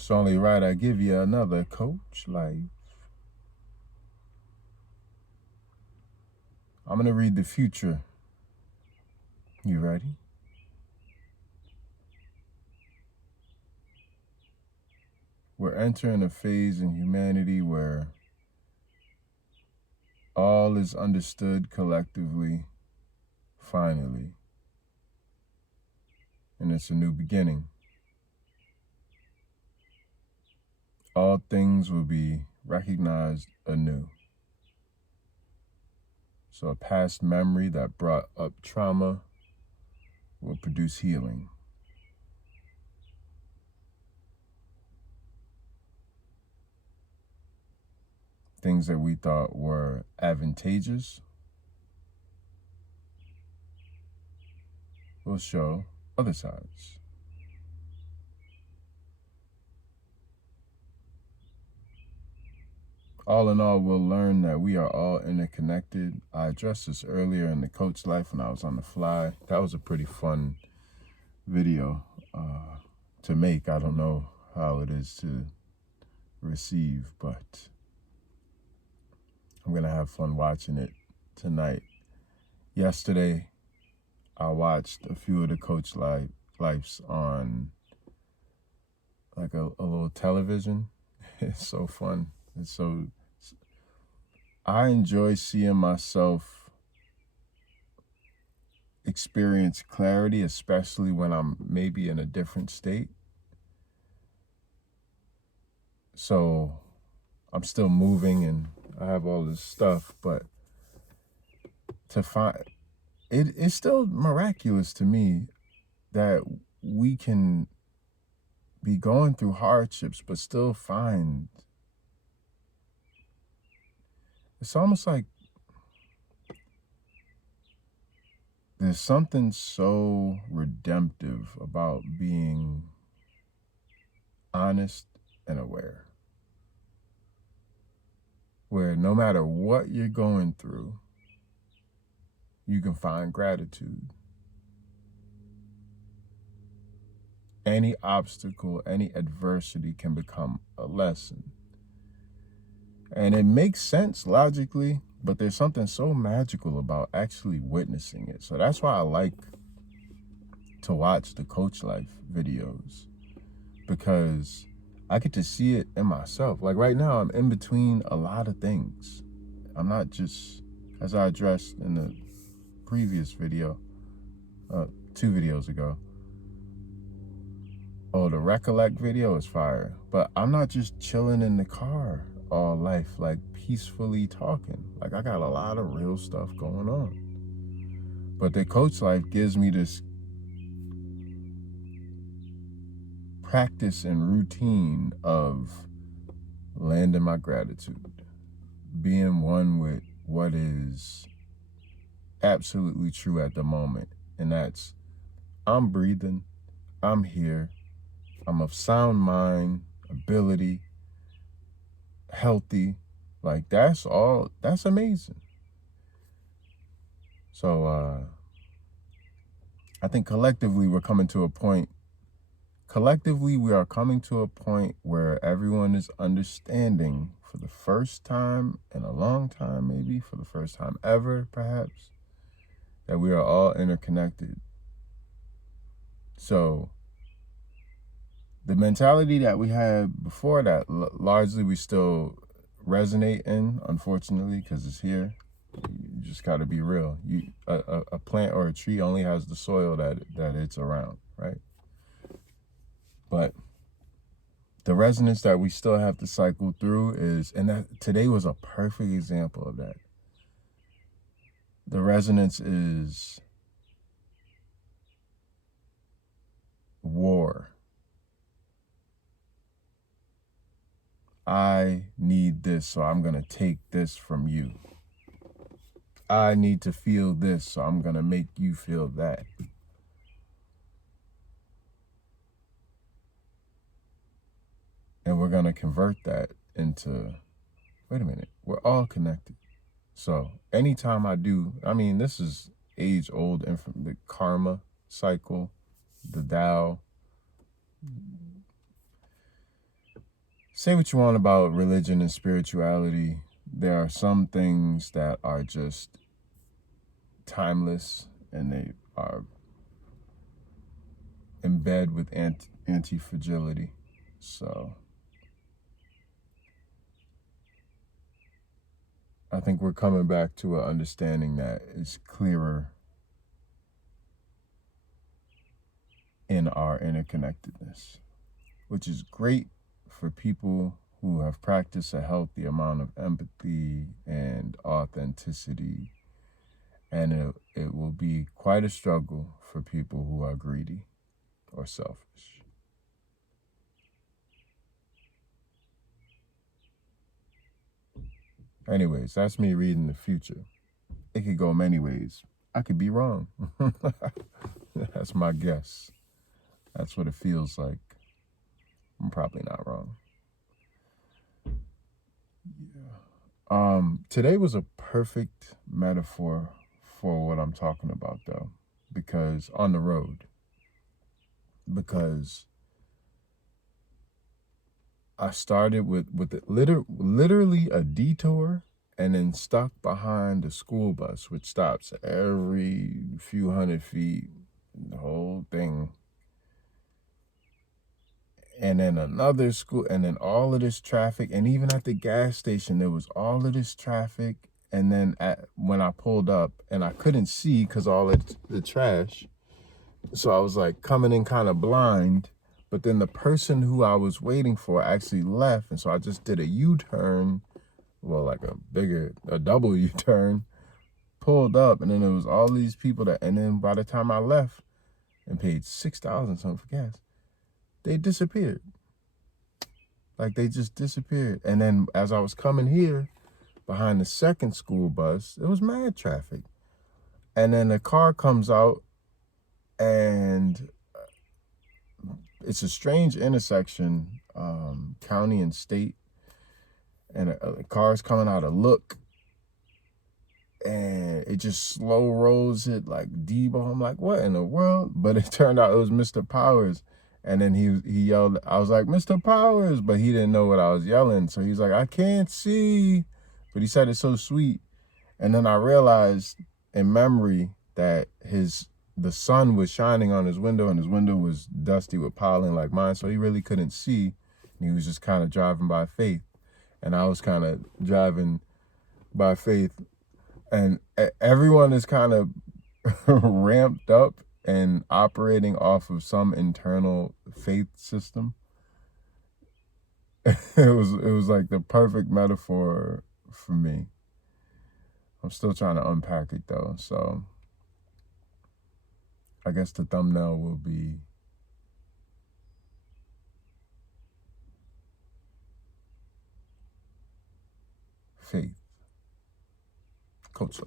It's only right I give you another Coach Life. I'm going to read the future. You ready? We're entering a phase in humanity where all is understood collectively, finally. And it's a new beginning. All things will be recognized anew. So a past memory that brought up trauma will produce healing. Things that we thought were advantageous will show other sides. All in all, we'll learn that we are all interconnected. I addressed this earlier in the Coach Life when I was on the fly. That was a pretty fun video to make. I don't know how it is to receive, but I'm going to have fun watching it tonight. Yesterday, I watched a few of the Coach Lifes on like a little television. It's so fun. I enjoy seeing myself experience clarity, especially when I'm maybe in a different state. So I'm still moving and I have all this stuff, but to find it's still miraculous to me that we can be going through hardships but still find. It's almost like there's something so redemptive about being honest and aware, where no matter what you're going through, you can find gratitude. Any obstacle, any adversity can become a lesson. And it makes sense logically, but there's something so magical about actually witnessing it. So that's why I like to watch the Coach Life videos, because I get to see it in myself. Like right now, I'm in between a lot of things. I'm not just, as I addressed in the previous video, 2 videos ago. Oh, the Recollect video is fire. But I'm not just chilling in the car all life, like peacefully talking. Like I got a lot of real stuff going on. But the Coach Life gives me this practice and routine of landing my gratitude, being one with what is absolutely true at the moment. And that's, I'm breathing, I'm here, I'm of sound mind, ability, healthy. Like that's amazing. So I think collectively we are coming to a point where everyone is understanding for the first time in a long time, maybe for the first time ever, perhaps, that we are all interconnected. So the mentality that we had before that, largely we still resonate in, unfortunately, because it's here. You just got to be real. A plant or a tree only has the soil that it's around, right? But the resonance that we still have to cycle through is, and that today was a perfect example of that. The resonance is war. I need this, so I'm going to take this from you. I need to feel this, so I'm going to make you feel that. And we're going to convert that into, wait a minute, we're all connected. So anytime I do, this is age-old, the karma cycle, the Tao. say what you want about religion and spirituality. There are some things that are just timeless, and they are in bed with anti-fragility. So I think we're coming back to an understanding that is clearer in our interconnectedness, which is great for people who have practiced a healthy amount of empathy and authenticity. And it will be quite a struggle for people who are greedy or selfish. Anyways, that's me reading the future. It could go many ways. I could be wrong. That's my guess. That's what it feels like. I'm probably not wrong. Today was a perfect metaphor for what I'm talking about, though, because on the road, because I started with literally a detour, and then stuck behind a school bus, which stops every few hundred feet, the whole thing. And then another school, and then all of this traffic. And even at the gas station, there was all of this traffic. And then when I pulled up, and I couldn't see because all of the trash. So I was like coming in kind of blind. But then the person who I was waiting for actually left. And so I just did a U-turn, well, like a double U-turn, pulled up. And then there was all these people and then by the time I left and paid $6 something for gas, they disappeared. Like, they just disappeared. And then as I was coming here behind the second school bus, it was mad traffic. And then the car comes out, and it's a strange intersection, county and state. And a car's coming out of Look, and it just slow rolls it like Debo. I'm like, what in the world? But it turned out it was Mr. Powers. And then he yelled, I was like, Mr. Powers, but he didn't know what I was yelling. So he's like, I can't see. But he said it so sweet. And then I realized in memory that the sun was shining on his window, and his window was dusty with pollen like mine. So he really couldn't see. And he was just kind of driving by faith. And I was kind of driving by faith. And everyone is kind of ramped up and operating off of some internal faith system. It was like the perfect metaphor for me. I'm still trying to unpack it though, so I guess the thumbnail will be faith. Coachlife.